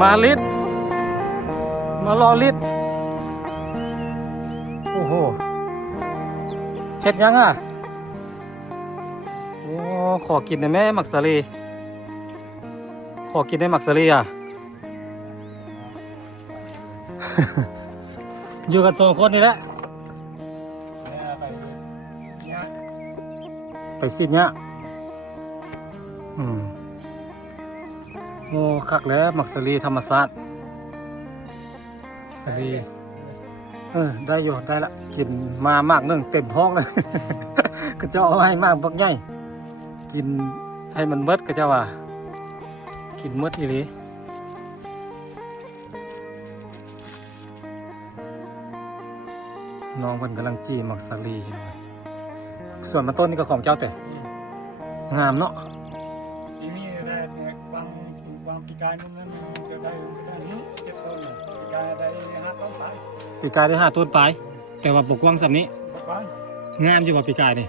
มาลิดมารอลิดโอ้โหเฮ็ดยังอ่ะโอ้ขอกินได้ไหมหมักสาลีขอกินได้หมักสาลีอ่ะ อยู่กัน2 คนนี่แหละไปสิเนี่ยโอ้คักแล้วหมักสาลีธรรมศาสตร์สาลีได้อยู่ได้ละกินมามากนึงเต็มท้องเลย ก็จะเอาให้มากบักใหญ่กินให้มันเมดก็จะว่ากินเมดอีหลีน้องเพิ่นกำลังจี้หมักสาลีอยู่ส่วนมันต้นนี่ก็ของเจ้าแต่งามเนาะทีนี้ได้บางปีกายนั้นจะได้7 ต้นปีกายได้5 ต้นไปปีกายได้5 ต้นไปแต่ว่าปกว้างสำนี้งามอยู่กว่าปีกายนี่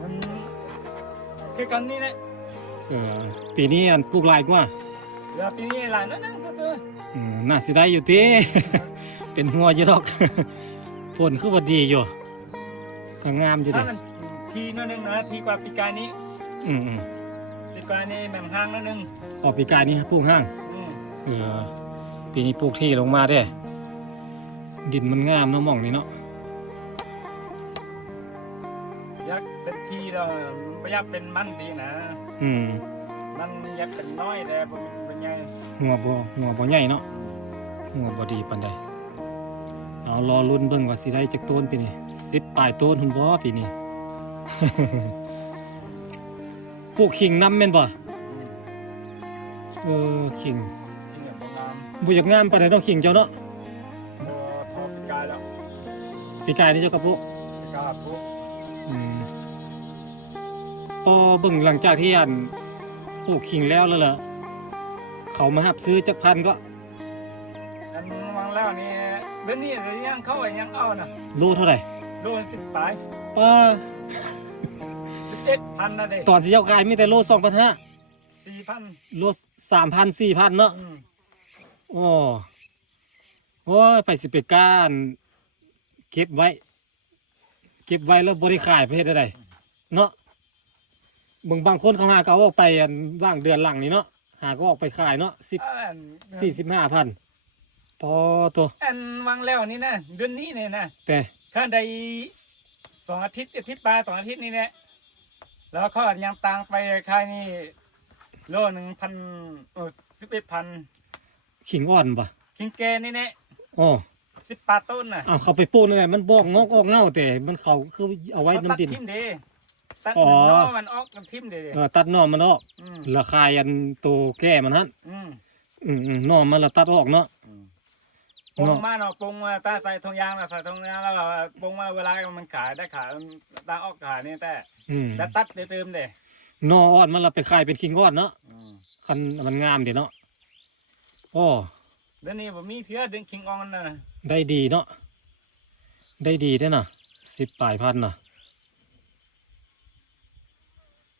มันแค่กันนี่แหละปีนี้อันปลูกหลายกว่าปีนี้หลายนั่นคือน่าสิได้อยู่ติ เป็นหัวอยู่ดอก ฝนคือบ่ดีอยู่ก็งามอยู่ดิทีนั่นนึงนะทีกว่าปีกายนี้ปีกายนี้แม่งห้างนั่นนึงออกปีกายนี้ปลูกห้างปีนี้ปลูกที่ลงมาเด้ดินมันงามเนาะหม่องนี้เนาะยักษ์เป็นทีเราไม่อยากเป็นมันดีนะมันอยากเป็นน้อยแต่เป็นใหญ่หัวบ่ใหญ่เนาะหัวบ่ดีปานใดเอารอลุ้นเบิ่งว่าสิได้จักต้นปีนี้10 ปลายต้นหุ่นบ่ปีนี้ ปลูกขิงนำแม่นบ่ขิงบ่อยากงามปานใดเนาะขิงเจ้าเนาะทอปีกายแล้วปีกายนี่เจ้าก็ปลูกปีกายปลูกพอเบิ่งหลังจากที่อันปลูกขิงแล้วล่ะเขามารับซื้อจักพันก็อันวางแล้วนี่เดือนนี้ยังเข้ายังเอานะโลเท่าไหร่โล10 ปลายป้า11,000นะเด้ตอนที่เจ้าขายมีแต่โล 2,500 4,000โล 3,000 4,000เนาะโอ้ยไปสิไปก้านเก็บไว้แล้วบ่ได้ขายไปเฮ็ดได้เนาะบางคนเขาหาก็เอาออกไปอันว่างเดือนหลังนี่เนาะหาก็ออกไปขายเนาะ45,000พอตัวอันวางแล้วนี่นะเดือนนี้เนี่ยนะแต่ถ้าได้2 อาทิตย์ปลาย2 อาทิตย์นี่แหละแล้วเขายังตังไปขายนี่โล 11,000ขิงอ่อนป่ะขิงแกนี่แหละ10 ปาต้นน่ะเขาไปปลูกนั่นแหละมันบอกงอกออกเง่าแต่มันเขาคือเอาไว้น้ำดินตัดหน่อมันออกน้ำทิ่มเด้ตัดหน่อมันออกราคาอันโตแก่มันหั่นหน่อมันละตัดออกเนาะปงมาเนาะปงมาตาใส่ทองยางใส่ทองยางแล้วปงมาเวลามันขายได้ขายตาออกขายนี่แต่แล้วตัดเติมเด้หน่ออ่อนมันละไปขายเป็นขิงอ่อนเนาะคันมันงามเด้เนาะเดี๋ยวนี้ผมมีเถื่อดึงขิงอ่อนนะได้ดีเนาะได้ดีด้วยนะ10 ปลายพันนะ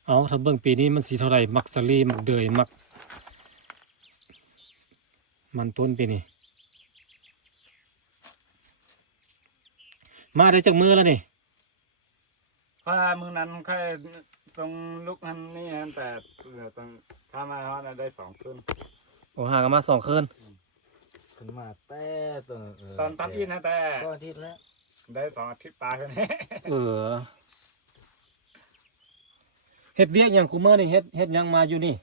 เอาถ้าเบิ่งปีนี้มันสีเท่าไรมักสลีมักเดยมักมันต้นปีนี้มาได้จากมือแล้วนี่พามือนั้นแค่ตรงลูกนั้นนี่แต่ตรงข้ามาเขาได้2 คืนหากันมา2 คืนขึ้นมาแต่ตอนตัดอินนะแต่2 อาทิตย์แล้วได้2 อาทิตย์ปลาแค่นี้เฮ็ดเวียกอย่างคูเมอร์นี่เฮ็ดยังมาอยู่นี่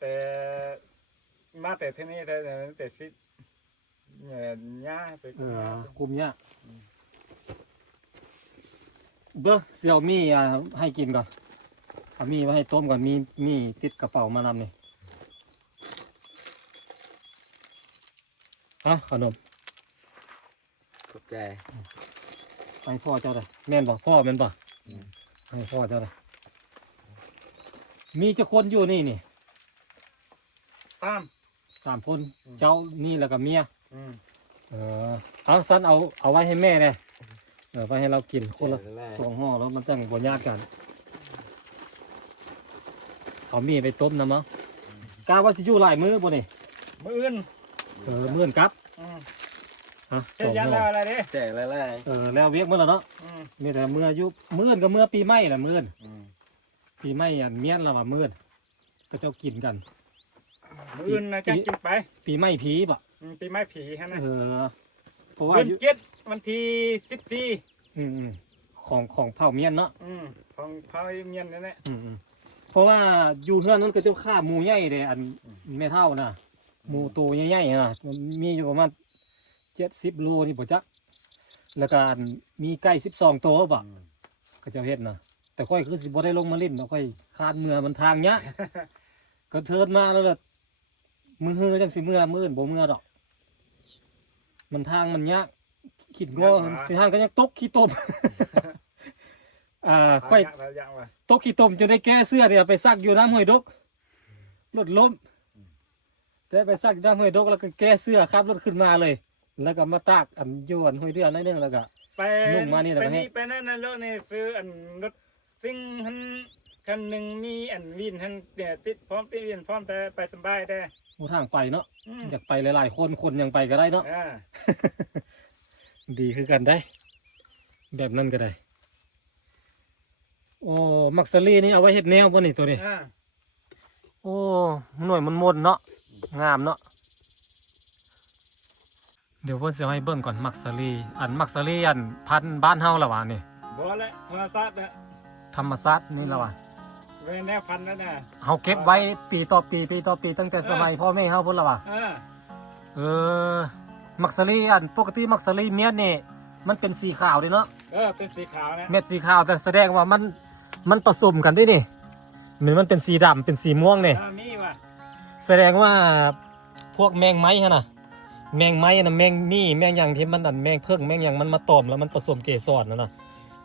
แต่มาแต่ที่นี่แต่ซิหญ้าไปคุมหญ้าเบ้อเสี่ยวมีให้กินก่อนเอามีไว้ให้ต้มก่อนมีติดกระเป๋ามานำนี่ขนมขอบใจให้พ่อเจ้าเลยแม่นบ่พ่อแม่นบ่ให้พ่อเจ้าเลยมีจะคนอยู่นี่3 คนเจ้านี่แล้วก็เมียเอาสั้นเอาไว้ให้แม่เลยไว้ให้เรากินคนละ2 ห่อแล้วมันจะบ่ญาติกันเอามีไปต้มนะมั้ง กาว่าสิอยู่หลายมื้อบ่นี่ มื้ออื่น มื้อนครับ อืม ฮะ เฮ็ดยังแล้วอะไรเด้ แจกแล้ว แล้วเวียกมื้อแล้วเนาะ อืม มีแต่มื้ออยู่มื้อนก็มื้อปีใหม่ล่ะมื้อน อืม ปีใหม่อันเมียนล่ะว่ามื้อนก็เจ้ากินกัน มื้ออื่นนะจังกินไป ปีใหม่ผีบ่ ปีไม้ผีฮะนะ เพราะว่า เดือน อยู่ 7วันที่14 อืมของเผ่าเมียนเนาะ ของเผาเมียนนั่นแหละ เพราะว่าอยู่เฮือนนั้นก็เจ้าฆ่าหมูใหญ่เลยอันไม่เท่านะหมูตัวใหญ่ๆนะมันมีอยู่ประมาณ70 โลนี่บ่จ๊ะแล้วก็อันมีไก่12 ตัวบ่ก็เจ้าเฮ็ดนะแต่ค่อยคือสิบ่ได้ลงมาเล่นเนาะค่อยคาดเมื่อมันทางเนี้ย ก็เทิดมาแล้วล่ะมือฮือจังสิเมื่อมื้ออื่นบ่เมื่อดอก มันทางมันยากคิดง้อที่ทางก็ยังตกขี้ตม ค่อย เอาอย่างว่ะ ตกขี้ตมจนได้แก้เสื้อเนี่ยไปซักอยู่น้ำห้วยดกรถล้มได้ไปซักอยู่น้ำห้วยดกแล้วก็แก้เสื้อครับรถขึ้นมาเลย แล้วก็มาตากอันโยนห้วยเดือนนั่นเองแล้วก็ ไป นุ่งมานี่แหละ ไป ประเทศ นี่ไปนั่นน่ะแล้วนี่ซื้ออันรถซิ่งหันคันหนึงมีอันวินหันเนี่ยติดพร้อมติดวินพร้อมแต่ไปสบายแต่ หมู่ทางไปเนาะ อืม อยากไปหลายๆคนยังไปก็ได้เนาะ อ่า ดีคือกันได้ แบบนั้นก็ได้โอ้มักสลีนี่เอาไว้เฮ็ดแนวบ่นี่ตัวนี้ อ่า โอ้หน่วยมันมนเนาะงามเนาะเดี๋ยวเพิ่นสิเอาให้เบิ่งก่อนมักสลีอันมักสลีอันพันธุ์บ้านเฮาล่ะวะนี่ บ่ละโทรศัพท์น่ะ ธรรมศาสตร์นี่ล่ะวะ เว้นแนวพันนั่นน่ะ เฮาเก็บไว้ปีต่อปีตั้งแต่สมัยพ่อแม่เฮาพุ่นล่ะวะ อ่า เออมักสลีอันปกติมักสลีเมียดนี่มันเป็นสีขาวเด้เนาะ เป็นสีขาวนะ เม็ดสีขาวแต่แสดงว่ามันผสมกันได้นี่มันเป็นสีดำเป็นสีม่วงนี่ มีว่ะ แสดงว่าพวกแมงไม้ฮะนะแมงไม้นะแมงนี่แมงอย่างที่มันอันแมงเพิ่งแมงอย่างมันมาตอมแล้วมันผสมเกสรนะ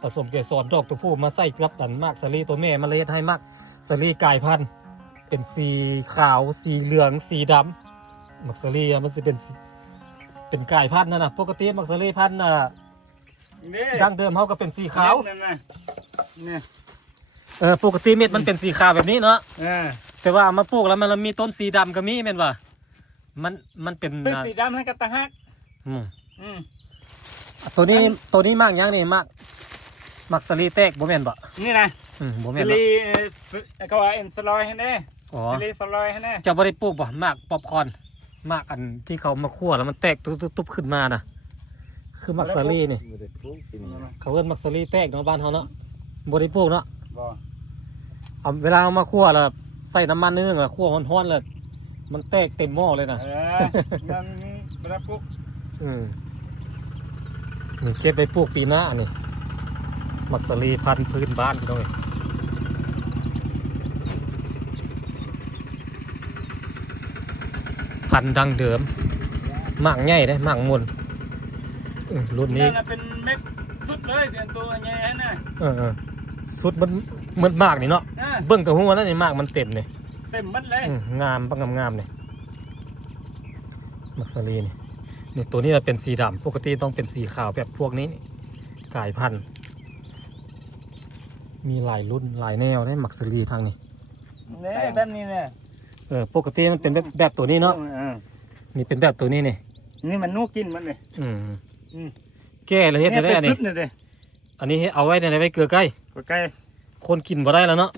ผสมเกสรดอกตัวผู้มาใส่กับอันมากสลีตัวแม่มาเลยให้มากสลีกลายพันธุ์เป็นสีขาวสีเหลืองสีดำมักสลีอะมันจะเป็นกลายพันธุ์นะปกติมักสลีพันธุ์น่ะ นี่ ดั้งเดิมเขาก็เป็นสีขาว นั่นน่ะนี่ ปกติเม็ดมันเป็นสีขาวแบบนี้เนาะ อ่า แต่ว่ามาปลูกแล้วมันมีต้นสีดำก็มีแม่นว่ามันเป็น เป็นสีดำให้กับตาฮัก อืม อืม ตัวนี้มากยังนี่มากสลีแตกบ่แม่นบ่ นี่นะ บ่แม่ ส นบ่ ลีเขาว่าเอ็นสลอยให้แน่ อ๋อ สลีสลอยให้แน่ เจ้าบ่ได้ปลูกบ่มากป๊อปคอร์นมากอันที่เขามาคั่วแล้วมันแตกตุ๊บๆขึ้นมาน่ะคือมักสลีนี่ ไม่ได้ปลูกปีนี้ เขาเอิ้นมักสลีแตกเนาะบ้านเฮาเนาะบ่ได้ปลูกเนาะ บ่ เอาเวลาเอามาคั่วแล้วใส่น้ำมันนิดนึงแล้วคั่วร้อนๆแล้วมันแตกเต็มหม้อเลยน่ะ นั่นบรรพุก นี่เก็บไปปลูกปีหน้านี่มักสลีพันธุ์พื้นบ้านพี่น้องเอ้ยพันธุ์ดังเดิมหมากใหญ่ได้หมากมนรุ่นนี้ นั่นเป็นเม็ดสุดเลยเดือนตัวใหญ่ฮะน่ะ สุดมันเหมือนหมากนี่เนาะ เบิ่งกับหัวนั่นนี่หมากมันเต็มนี่ เต็มมัดเลย งามปังงามๆนี่มักสลีนี่ตัวนี้เป็นสีดำปกติต้องเป็นสีขาวแบบพวกนี้นี่กลายพันธุ์มีหลายรุ่นหลายแนวได้มักสลีทางนี้ นี่แบบนี้เนี่ย ปกติมันเป็นแบบตัวนี้เนาะนี่เป็นแบบตัวนี้นี่ นี่มันนูกินมันเลย แก่เลยเฮ็ดได้อันนี้ นี่เลย อันนี้เอาไว้ในไว้เกลือใกล้ ก็ใกล้ คนกินบ่ได้แล้วเนาะ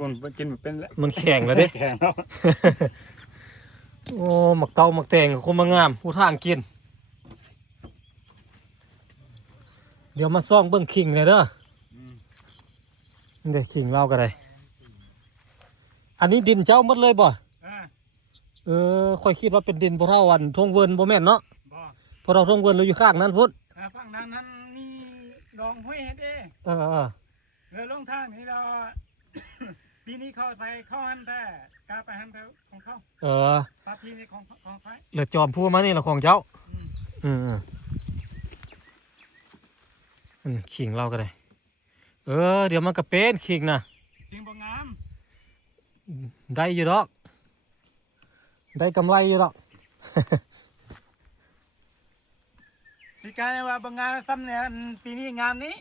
คนกินเป็นแล้ว มันแข็งแล้วเด้ แข็งเนาะ โอ้หมักเตาหมักแตงก็คงมางามผู้ทางกิน เดี๋ยวมาซ่องเบิ่งขิงเลยเด้อเดี๋ยวขิงเราก็ได้อันนี้ดินเจ้าหมดเลยบ่ค่อยคิดว่าเป็นดินพวกเราวันทงเวิร์นบ่แม่นเนาะ บ่ พวกเราทงเวิร์นเราอยู่ข้างนั้นพุ่น ฝั่งนั้นมีดองห้วยเฮ็ดเด้ เลยลงทางนี้เรา ปีนี้เขาใส่ข้าวหันแต่กาไปหันแต่ของเขาปลาพีนี่ของไฟ เหลือจอมพูมานี่ละของเจ้าขิงเราก็ได้ เดี๋ยวมันก็เป็นขิงนะ จริงบ่งาม ได้อยู่ดอก ได้กำไรอยู่ดอก สิการว่าบ่งามซ้ำเนี่ยปีนี้งามนี้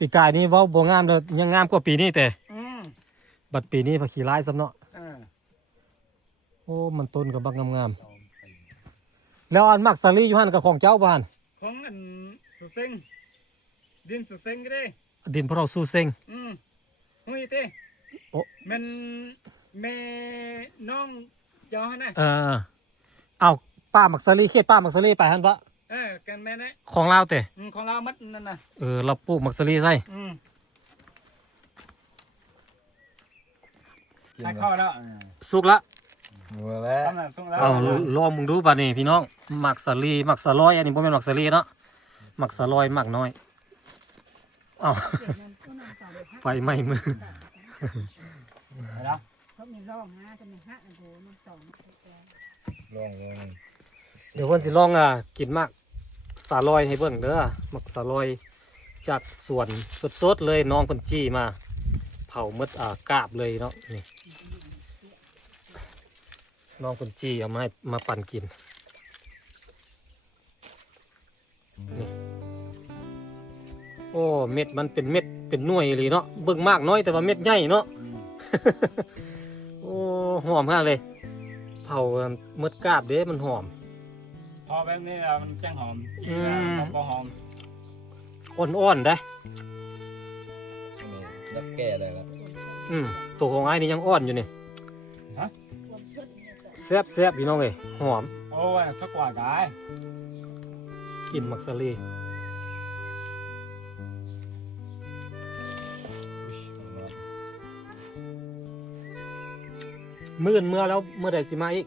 ปีกายนี้เว้าบ่งามเลยยังงามกว่าปีนี้แต่ อืม บัดปีนี้ผักขี้ร้ายซ้ำเนาะ โอ้มันต้นกับบักงามๆแล้วอันมักสาลีอยู่หั่นกับของเจ้าบ้าน ของอันสุเซ็งดินสุเซ็งก็ได้ ดินพวกเราสู้เซ็ง หุ้ยเต้ โอ้ มันแม่น้องเจ้าฮะนะ เอาป้ามักสาลีเขตป้ามักสาลีไปหั่นบ่ กันแม่นะ ของลาวแต่ ของเรามัดนั่นน่ะ เราปลูกมักสาลีใส่ ได้เข้าแล้ว สุกละ หัวแล้ว ทำนั้นส่งแล้ว เอาลองมึงดูบัดนี้พี่น้องมักสาลีมักสะลอยอันนี้บ่แม่นมักสาลีเนาะมักสะลอยมักน้อยเอาไฟไหม้มือ แล้ว เขามีร่องฮะจะมีฮะอันโหมันสอง ลอง เดี๋ยวเพิ่นสิลองกินมักสาลอยให้เบิ่งเด้อมักสาลอยจากสวนสดๆเลยน้องเพิ่นจี้มา เผาหมดกาบเลยเนาะนี่น้องเพิ่นจี้เอามาให้มาปั่นกินนี่โอ้เม็ดมันเป็นเม็ดเป็นหน่วยอีหลีเนาะเบิ่งมากน้อยแต่ว่าเม็ดใหญ่เนาะ โอ้หอมมากเลย เผาหมดกาบเด้มันหอม พอแบบนี้มันจังหอมกินแล้วก็หอม อ่อนๆได้ นี่ดักแก่ได้แล้ว ตัวของไอ้นี่ยังอ่อนอยู่นี่ ความชุดเนี่ยก็ แซ่บๆพี่น้องเอ้ยหอม โอ้ยสักกว่ากาย กลิ่นมักสะลีมื้อแล้วเมื่อใดสิมาอีก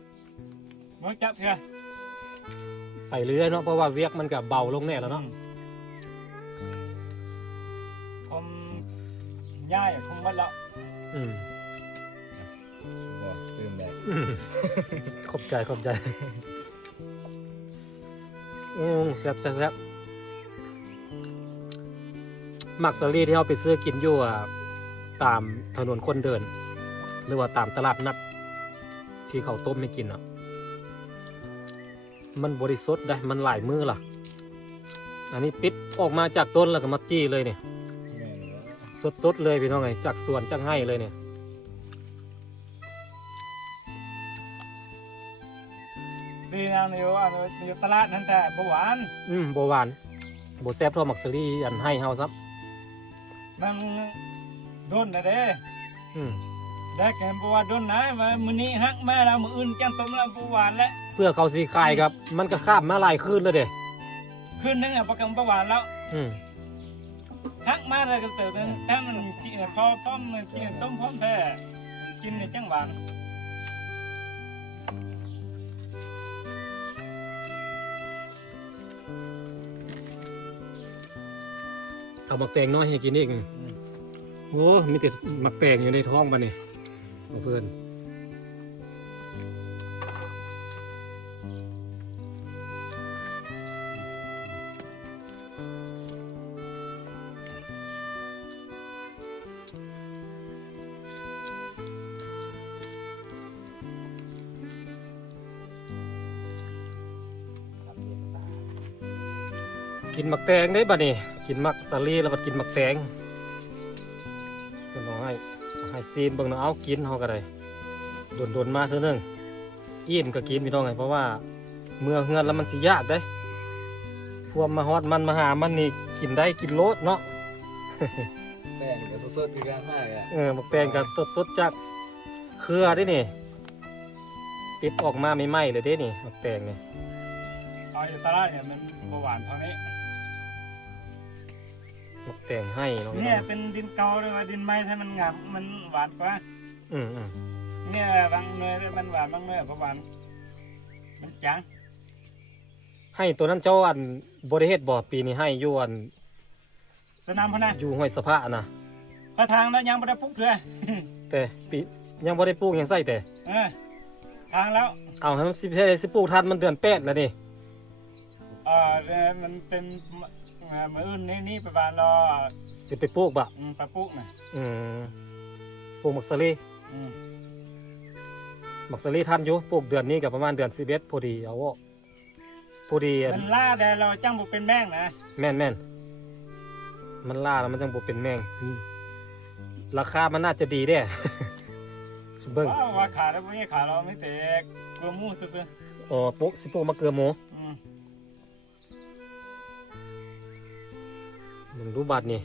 เมื่อจับเถอะ ไปเรื่อยเนาะเพราะว่าเวียกมันก็เบาลงแน่แล้วเนาะ ผมย่ายคงวัดแล้ว อืม บอกตื่นแดก ขอบใจแซ่บมักสะลีที่เราไปซื้อกินอยู่ตามถนนคนเดิน หรือว่าตามตลาดนัดที่เขาต้มไม่กินอ่ะมันบริสุทธิ์ได้มันหลายมือล่ะ อันนี้ปิดออกมาจากต้นแล้วก็มาจี้เลยเนี่ย แม่นแล้ว สดๆเลยพี่น้องไงจากสวนจากไห้เลยเนี่ย ดีนะอยู่ตลาดนั่นแต่บหวาน โบหวานโบแซ่บเท่ามักสลีอันให้เฮาซับ มันโดนนะเด้ อืม ได้แก่บหวานโดนนะว่ามื้อนี้ฮักมาแล้วมื้ออื่นจังต้มแล้วบหวานแล้ว เพื่อเขาสีขายครับ มันก็ข้ามมาหลายคืนแล้วเด้ คืนนึงประกันบหวานแล้ว อืม ฮักมาเลยก็เติบนั้นถ้ามันกินพอมันกินต้มพร้อมแท้กินเนี่ยจังหวาน เอาหมักแตงน้อยให้กินอีกโอ้มีแต่หมักแตงอยู่ในท้องบัดนี้เอาเพื่อนกินหมักแตงได้บัดนี้กินหมักสาลีแล้วก็กินหมักแตงเพิ่นเอาให้ซีมเบิ่งเนาะเอากินเฮาก็ได้โดนๆมาเทื่อนึงอิ่มก็กินพี่น้องไงเพราะว่าเมื่อเฮือนแล้วมันสิยากเด้พวกมาฮอดมันมาหามันนี่กินได้กินโลดเนาะ แป้งก็สดๆอยู่กลางห้างอ่ะ หมักแตงก็สดๆจากเครือเด้นี่ปิดออกมาใหม่ๆเลยเด้นี่หมักแตงนี่ เอาอยู่ตลาดเนี่ยมันบหวานเท่านี้ หมักแตงให้น้อง เนี่ยเป็นดินเก่าเลยว่าดินไม้ถ้ามันงามมันหวานกว่า อืม เนี่ยบางเนยมันหวานบางเนยบหวานมันจาง ให้ตัวนั้นเจ้าอันบริเฮ็ดบ่ปีนี้ให้อยู่อัน สนามพนะ อยู่ห้วยสะพะนะ พระทางแล้วยังไม่ได้ปลุกเลย แต่ปียังบ่ได้ปลูกยังใส่แต่ ทางแล้ว เอาให้มันสิปลูกทันมันเดือน8แล้วนี่ มันเป็นมืออื่นนี่ประมาณรอ สิไปปลูกบ่ ไปปลุกน่ะ อืมปลูกมักสะลีมักสะลีทันอยู่ปลูกเดือนนี้ก็ประมาณเดือน11พอดีเอาพอดีอัน มันล่าแต่เราจ้างบุเป็นแม่งนะ แม่นมันล่าแล้วมันจังบ่เป็นแมงราคามันน่าจะดีเด้ เบิ่ง ว่าขาแล้วพวกนี้ขาเราไม่แตกกลัวมูซื่อ อ๋อปุ๊กสิปุ๊กมาเกลือหมู ๆอืม มึงรู้บัตรนี่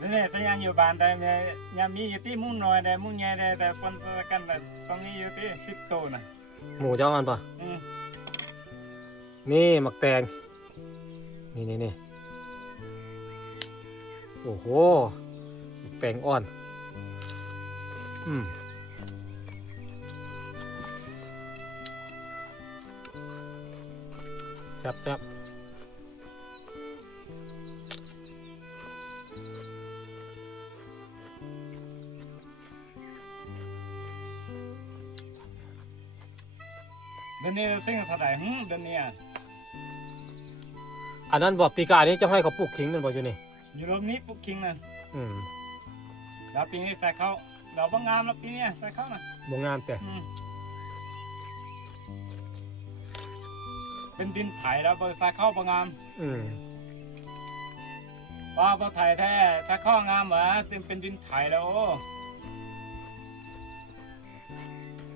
นี่ถ้ายังอยู่บ้านได้เนี่ยยังมีอยู่ที่มุ้งน้อยได้มุ้งใหญ่ได้แต่คนละกันแต่ตรงนี้อยู่ที่10 ตัวนะ หมูเจ้ามันปะ อืม นี่หมักแตงนี่โอ้โหหมักแตงอ่อนแซ่บเดี๋ยวนี้สิ่งเท่าไหร่เดี๋ยวนี้ อันนั้นบอกปีกายนี้เจะให้เขาปลูกขิงกันบ่อยู่นี่ อยู่รอบนี้ปุ๊กคิงนะ อืม แล้วปีนี้ใส่เข้าเราบ้างงามแล้วปีนี้ใส่เข้านะ บ่งามแต่ เป็นดินไถแล้วใส่เข้าบ้างงาม อืม ว่าพอไถแท้ใส่เข้างามเหรอเป็นดินไถแล้วโอ้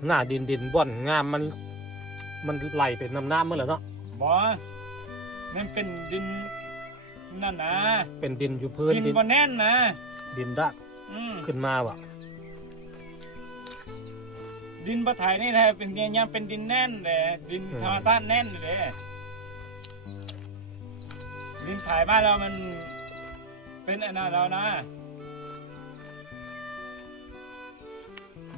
หน้าดินบ่อนงามมันไหลเป็นน้ำเมื่อไหร่เนาะ บ่นั่นเป็นดินนั่นนะ เป็นดินอยู่พื้น ดินบ่แน่นนะ ดินดัก อืม ขึ้นมาว่ะ ดินบ่ไถนี่แท้เป็นยังเป็นดินแน่นเลยดินธรรมชาติแน่นเลยดินไถบ้านเรามันเป็นอันนั้นแล้วนะ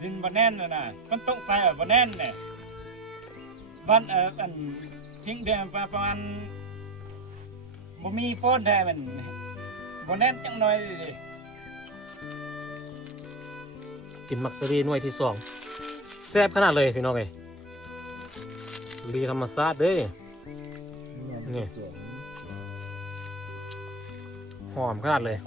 ดินบ่แน่นนะมันต้องใส่บ่แน่นเนี่ยบ้านอันทิ้งเดือนประมาณบ่มีโฟนแท้มันบ่แน่นจังหน่อยดิ กินมักสรีหน่วยที่สองแซ่บขนาดเลยพี่น้องเอ้ยรีธรรมชาติเด้ย นี่ หอมขนาดเลย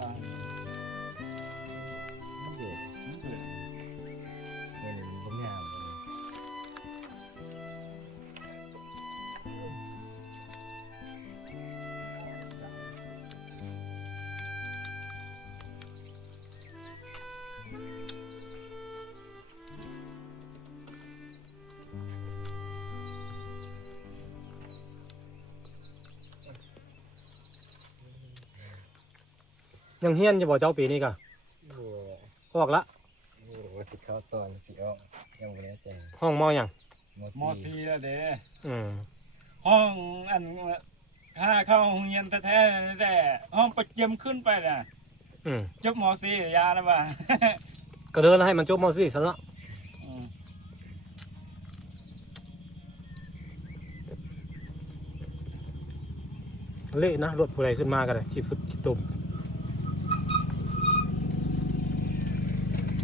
ยังเฮี้ยนจะบอกเจ้าปีนี้กะ โอ้ ออกละ โหสิเข้าตอนสิออกยังไม่แน่ใจ ห้องมออย่าง มอซีแล้วเด้ อืม ห้องอันถ้าเข้าโรงเรียนแท้ๆแต่ห้องประจำขึ้นไปน่ะ อืม จบมอซียาแล้วว่า ก็เดินให้มันจบมอสี่ซะละเละนะรถผู้ใดขึ้นมากันเลยขีดฟุตขีดตุ่ม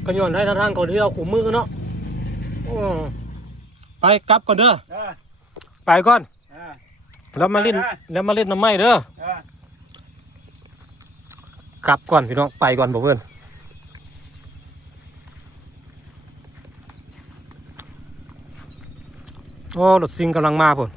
ก็ย้อนให้ทางเขาที่เราขู่มือเนาะอืมไปกลับก่อนเด้อ ไปก่อน แล้วมาเล่นน้ำไม้เด้อ กลับก่อนพี่น้อง ไปก่อนบอกเพื่อนโอ้รถซิงกำลังมาพุ่น